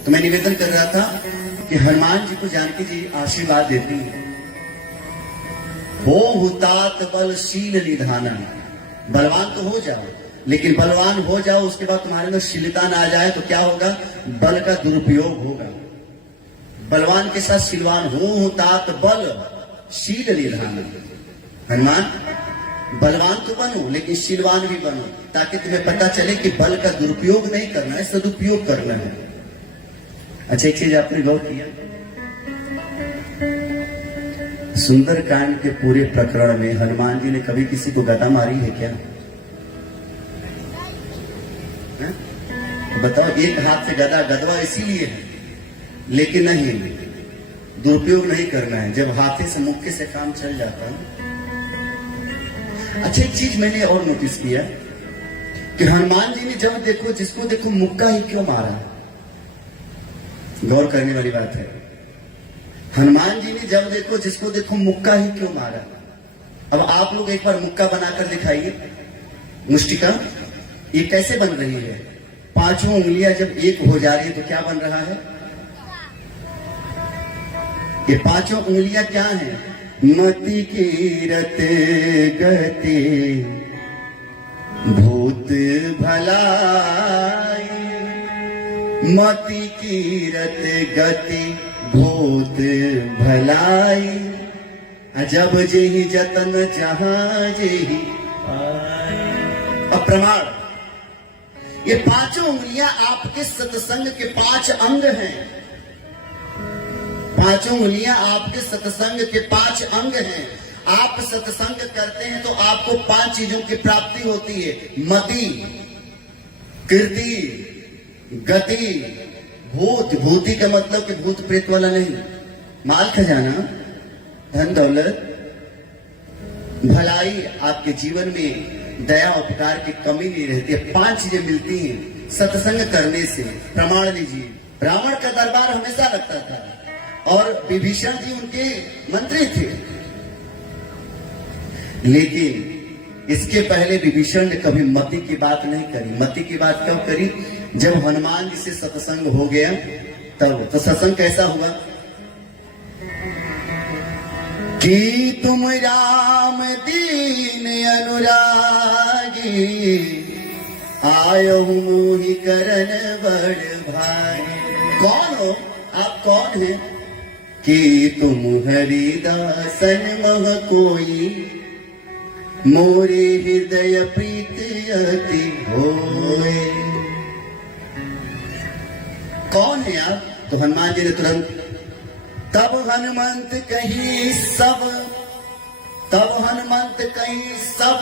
तो मैं निवेदन कर रहा था कि हनुमान जी को जानकी जी आशीर्वाद देती है, हो हुतात बल शील निधाना। बलवान तो हो जाओ, लेकिन बलवान हो जाओ उसके बाद तुम्हारे अंदर शीलता ना आ जाए तो क्या होगा? बल का दुरुपयोग होगा। बलवान के साथ शीलवान हो हुतात बल शील निधाना। हनुमान बलवान तो बनो लेकिन शीलवान भी बनो, ताकि तुम्हें पता चले कि बल का दुरुपयोग नहीं करना है, सदुपयोग करना है। अच्छा, एक चीज आपने गौर किया, सुंदरकांड के पूरे प्रकरण में हनुमान जी ने कभी किसी को गदा मारी है क्या? तो बताओ, एक हाथ से गदा, गदवा इसीलिए है, लेकिन नहीं, दुरुपयोग नहीं करना है। जब हाथे से मुक्के से काम चल जाता है। अच्छा, एक चीज मैंने और नोटिस किया कि हनुमान जी ने जब देखो जिसको देखो मुक्का ही क्यों मारा। गौर करने वाली बात है। हनुमान जी ने जब देखो जिसको देखो मुक्का ही क्यों मारा। अब आप लोग एक बार मुक्का बनाकर दिखाइए। मुष्टिका ये कैसे बन रही है? पांचों उंगलियां जब एक हो जा रही है तो क्या बन रहा है? ये पांचों उंगलियां क्या हैं? मति कीरत गति भूत भलाई, मति कीरत गति भूत भलाई, अजब जेहि जतन जहां जेहि अप्रमाण। ये पांचों उंगलियां आपके सत्संग के 5 अंग हैं। पांचों उंगलियां आपके सत्संग के 5 अंग हैं। आप सत्संग करते हैं तो आपको 5 चीजों की प्राप्ति होती है। मति, कीर्ति, गति, भूत। भूति का मतलब कि भूत प्रेत वाला नहीं, माल खजाना, धन दौलत, भलाई। आपके जीवन में दया उपकार की कमी नहीं रहती है। 5 चीजें मिलती हैं सत्संग करने से। प्रमाण लीजिए, ब्राह्मण का दरबार हमेशा लगता था और विभीषण जी उनके मंत्री थे, लेकिन इसके पहले विभीषण ने कभी मति की बात नहीं करी। मति की बात कब करी? जब हनुमान जी से सत्संग हो गया तब। तो सत्संग कैसा हुआ कि तुम राम दीन अनुरागी, आयो मोहि करन बड़ भारी। कौन हो आप? कौन है? कि तुम हरिदासन मह कोई, मोरे हृदय प्रीत अति होए। कौन है आप? तो हनुमान जी ने तुरंत तब हनुमंत कही सब, तब हनुमंत कही सब,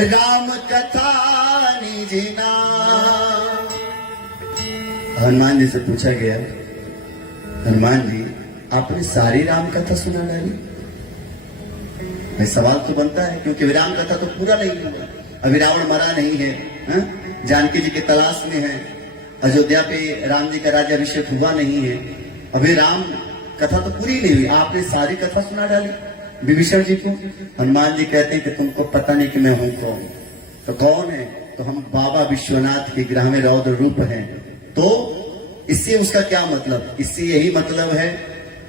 राम कथा निज नाम। हनुमान जी से पूछा गया, हनुमान जी आपने सारी राम कथा सुना डाली? सवाल तो बनता है, क्योंकि राम कथा तो पूरा नहीं हुआ। अभी रावण मरा नहीं है, जानकी जी की तलाश में है, अयोध्या पे राम जी का राज्याभिषेक हुआ नहीं है, अभी राम कथा तो पूरी नहीं हुई। आपने सारी कथा सुना डाली विभीषण जी को। हनुमान जी कहते हैं कि तुमको पता नहीं कि मैं हूं कौन। तो कौन है? तो हम बाबा विश्वनाथ के ग्राम में रौद्र रूप हैं। तो इससे उसका क्या मतलब? इससे यही मतलब है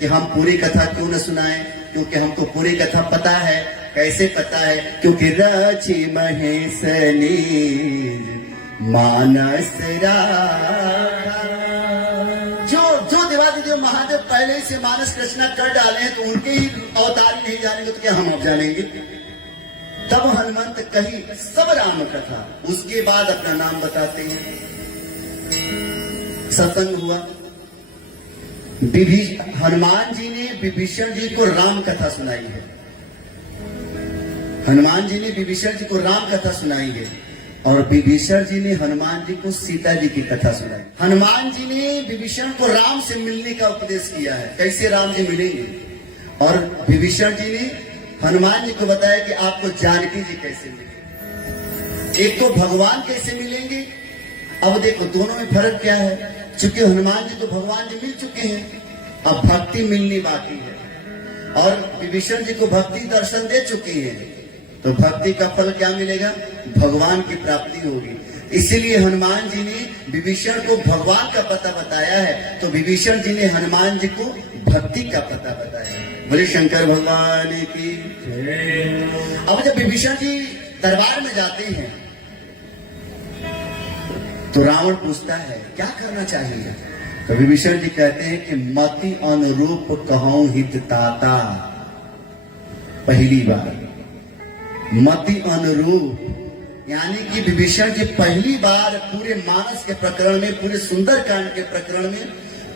कि हम पूरी कथा क्यों न सुनाएं, क्योंकि हमको पूरी कथा पता है। कैसे पता है? क्योंकि रचि महेश मानस राखा। जो देवादिदेव महादेव पहले से मानस रचना कर डाले हैं, तो उनके ही अवतार नहीं जानेंगे तो क्या हम अब जानेंगे? तब हनुमंत कही सब राम कथा। उसके बाद अपना नाम बताते हैं। सत्संग हुआ। हनुमान जी ने विभीषण जी को राम कथा सुनाई है। हनुमान जी ने विभीषण जी को राम कथा सुनाई है और विभीषण जी ने हनुमान जी को सीता जी की कथा सुनाई। हनुमान जी ने विभीषण को राम से मिलने का उपदेश किया है, कैसे राम जी मिलेंगे। और विभीषण जी ने हनुमान जी को बताया कि आपको जानकी जी कैसे मिलेंगे, एक तो भगवान कैसे मिलेंगे। अब देखो दोनों में फर्क क्या है। चूंकि हनुमान जी तो भगवान जी मिल चुके हैं, अब भक्ति मिलनी बाकी है। और विभीषण जी को भक्ति दर्शन दे चुकी है, तो भक्ति का फल क्या मिलेगा? भगवान की प्राप्ति होगी। इसीलिए हनुमान जी ने विभीषण को भगवान का पता बताया है, तो विभीषण जी ने हनुमान जी को भक्ति का पता बताया। बोले शंकर भगवान की। अब जब विभीषण जी दरबार में जाते हैं तो रावण पूछता है क्या करना चाहिए, तो विभीषण जी कहते हैं कि मति अनुरूप कहूं हित ताता। पहली बार मति अनुरूप, यानी कि विभीषण जी पहली बार पूरे मानस के प्रकरण में, पूरे सुंदरकांड के प्रकरण में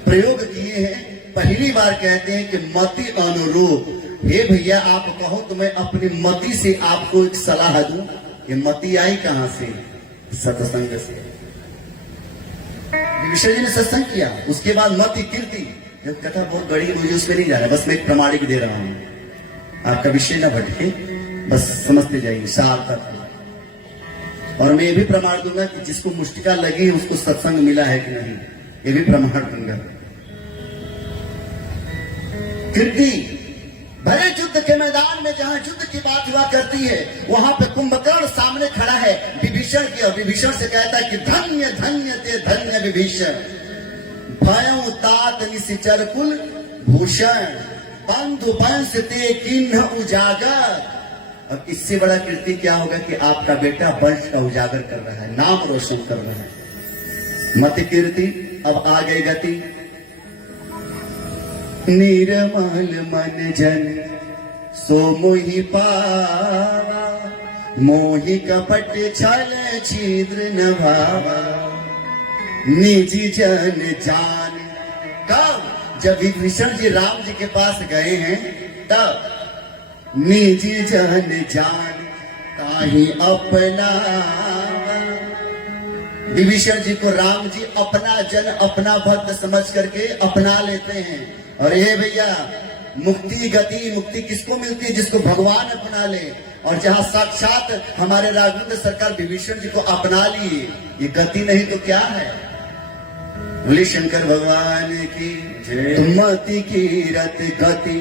प्रयोग किए हैं। पहली बार कहते हैं कि मति अनुरूप, हे भैया आप कहो तो मैं अपनी मति से आपको एक सलाह दूं। ये मति आई कहां से? सत्संग से। विभीषण जी ने सत्संग किया, उसके बाद मति कीर्ति। कथा बहुत बड़ी, मुझे उसमें नहीं जाना, बस मैं एक प्रमाणिक दे रहा हूं, आपका विषय ना भटके, बस समझते जाइए सार्थक। और मैं ये भी प्रमाण दूंगा कि जिसको मुष्टिका लगी है उसको सत्संग मिला है कि नहीं, ये भी प्रमाण दूंगा। कीर्ति, भरे युद्ध के मैदान में जहां युद्ध की बात हुआ करती है, वहां पे कुंभकर्ण सामने खड़ा है विभीषण की, और विभीषण से कहता है कि धन्य धन्य ते धन्य विभीषण, भयों तात निशिचर कुल भूषण, बंधु वंश ते किन्ह उजागर। अब इससे बड़ा कीर्ति क्या होगा कि आपका बेटा वंश का उजागर कर रहा है, नाम रोशन कर रहा है। मत कीर्ति। अब आ गई गति। निर्मल मन जन सो मोहि पावा, मोहि कपट छल छिद्र न भावा, निजी जन जान। कब? जब विभीषण जी राम जी के पास गए हैं तब निजी जन जान ताहि अपना। विभीषण जी को राम जी अपना जन, अपना भक्त समझ करके अपना लेते हैं। और ये भैया मुक्ति गति, मुक्ति किसको मिलती है? जिसको भगवान अपना ले। और जहां साक्षात हमारे राघवेंद्र सरकार विभीषण जी को अपना लिए, ये गति नहीं तो क्या है? बोले शंकर भगवान की जय। मति की रत गति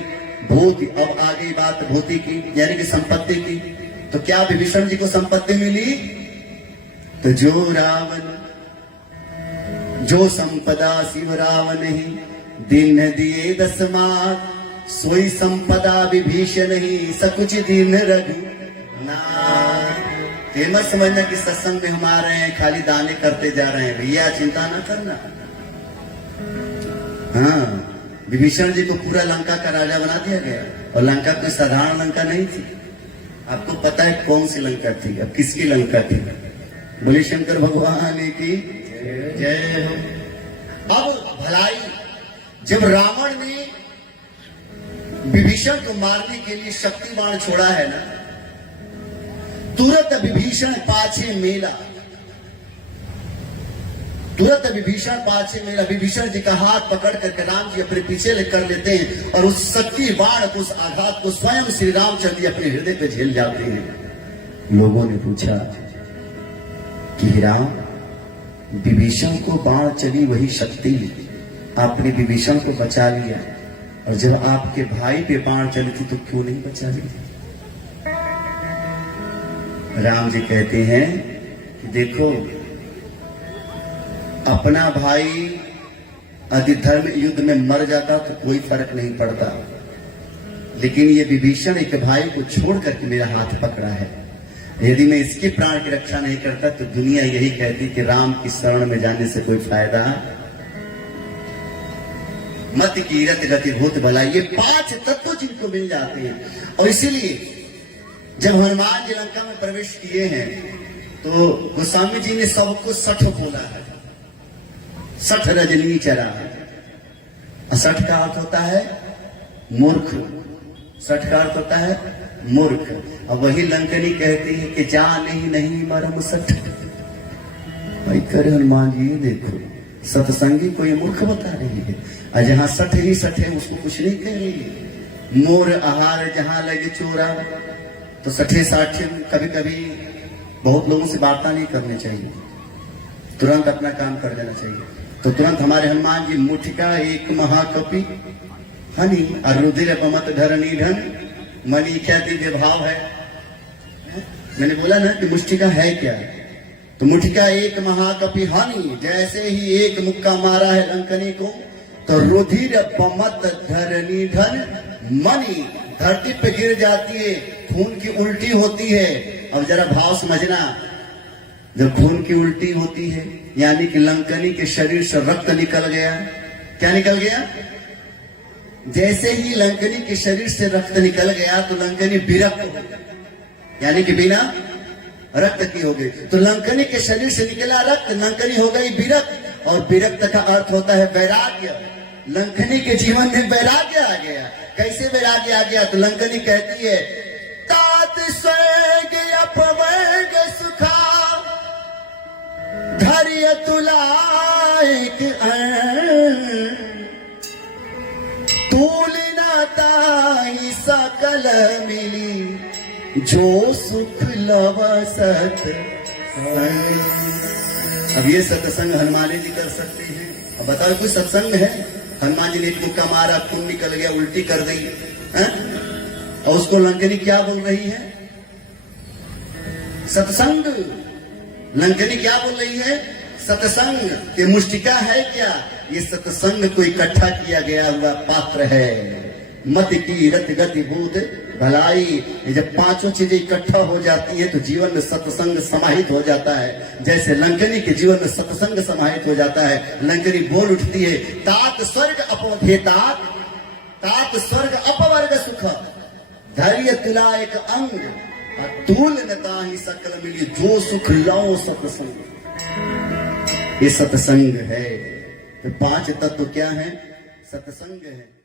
भूति। अब आ गई बात भूति की, यानी कि संपत्ति की। तो क्या विभीषण जी को संपत्ति मिली? तो जो रावण, जो संपदा शिव रावण ही, दिन दिए 10 मार, सोई संपदा विभीषण ही, सकुच दिन रघु नाथ। फेमस समझना कि सत्संग में हम आ रहे हैं, खाली दाने करते जा रहे हैं, भैया चिंता ना करना। हाँ, विभीषण जी को पूरा लंका का राजा बना दिया गया, और लंका कोई साधारण लंका नहीं थी। आपको पता है कौन सी लंका थी, अब किसकी लंका थी? बोले शंकर भगवान की जय हो। अब भलाई, जब रावण ने विभीषण को मारने के लिए शक्ति बाण छोड़ा है ना, तुरंत विभीषण पाछे मेला, तुरंत विभीषण पाछे मेला। विभीषण जी का हाथ पकड़ करके राम जी अपने पीछे लेकर लेते हैं, और उस शक्ति बाण को, उस आघात को स्वयं श्री रामचंद्र जी अपने हृदय पे झेल जाते हैं। लोगों ने पूछा कि राम, विभीषण को बाण चली वही शक्ति, आपने विभीषण को बचा लिया, और जब आपके भाई पे बाण चली थी तो क्यों नहीं बचा लिया? राम जी कहते हैं कि देखो, अपना भाई यदि धर्म युद्ध में मर जाता तो कोई फर्क नहीं पड़ता, लेकिन ये विभीषण एक भाई को छोड़ करके मेरा हाथ पकड़ा है। यदि मैं इसके प्राण की रक्षा नहीं करता तो दुनिया यही कहती कि राम की शरण में जाने से कोई फायदा। मत कीरत गति भूत भलाई, ये 5 तत्व जिनको मिल जाते हैं। और इसीलिए जब हनुमान जी लंका में प्रवेश किए हैं तो गोस्वामी जी ने सबको 60 बोला है, 60 रजनी चरा। 60 का अर्थ होता है मूर्ख, 60 का अर्थ होता है मूर्ख। अब वही लंकनी कहती है कि जाने ही नहीं मरम 60। भाई करे हनुमान जी, देखो सत्संगी को ये मूर्ख बता रही है, और जहां 60 ही 60 है उसको कुछ नहीं कह रही है। मोर आहार जहां लगे चोरा, तो 60 कभी कभी बहुत लोगों से वार्ता नहीं करनी चाहिए, तुरंत अपना काम कर देना चाहिए। तो तुरंत हमारे हनुमान जी मुठिका एक महाकपि हनी, अरुधिर पमत धरनी धन, मनी क्या दिव्य भाव है। मैंने बोला ना कि मुष्टिका है क्या? तो मुठिका एक महाकपि हानि, जैसे ही एक मुक्का मारा है लंकनी को, तो रुधिर पमत धरनी धन मणि, धरती पे गिर जाती है, खून की उल्टी होती है। अब जरा भाव समझना, जब खून की उल्टी होती है यानी कि लंकनी के शरीर से रक्त निकल गया। क्या निकल गया? जैसे ही लंकनी के शरीर से रक्त निकल गया तो लंकनी विरक्त हो गई, यानी कि बिना रक्त की हो गई। तो लंकनी के शरीर से निकला रक्त, लंकनी हो गई विरक्त, और विरक्त का अर्थ होता है वैराग्य। लंकनी के जीवन में वैराग्य आ गया। कैसे वैराग्य आ गया? तो लंकनी कहती है, तात स्वर्ग अपवर्ग सुखा धैर्य तुलाइक तुलना ताई सकल मिली, जो सुख लवसत। अब ये सत्संग हनुमान जी कर सकते हैं। अब बताओ कोई सत्संग है? हनुमान जी ने एक मुक्का मारा, खून निकल गया, उल्टी कर दी है? और उसको लंकनी क्या बोल रही है? सत्संग। लंकनी क्या बोल रही है? सत्संग। ये मुष्टिका है क्या? ये सत्संग को इकट्ठा किया गया हुआ पात्र है। मत की रत गति बुध भलाई, ये जब पांचों चीजें इकट्ठा हो जाती है तो जीवन में सत्संग समाहित हो जाता है। जैसे लंकनी के जीवन में सत्संग समाहित हो जाता है। लंकनी बोल उठती है, तात स्वर्ग अपवर्ग, तात स्वर्ग अपवर्ग सुख धैर्य तुला एक अंग, तूल नता ही सकल मिली, जो सुख लो सत्संग। ये सत्संग है। तो पांच तत्व क्या है? सत्संग है।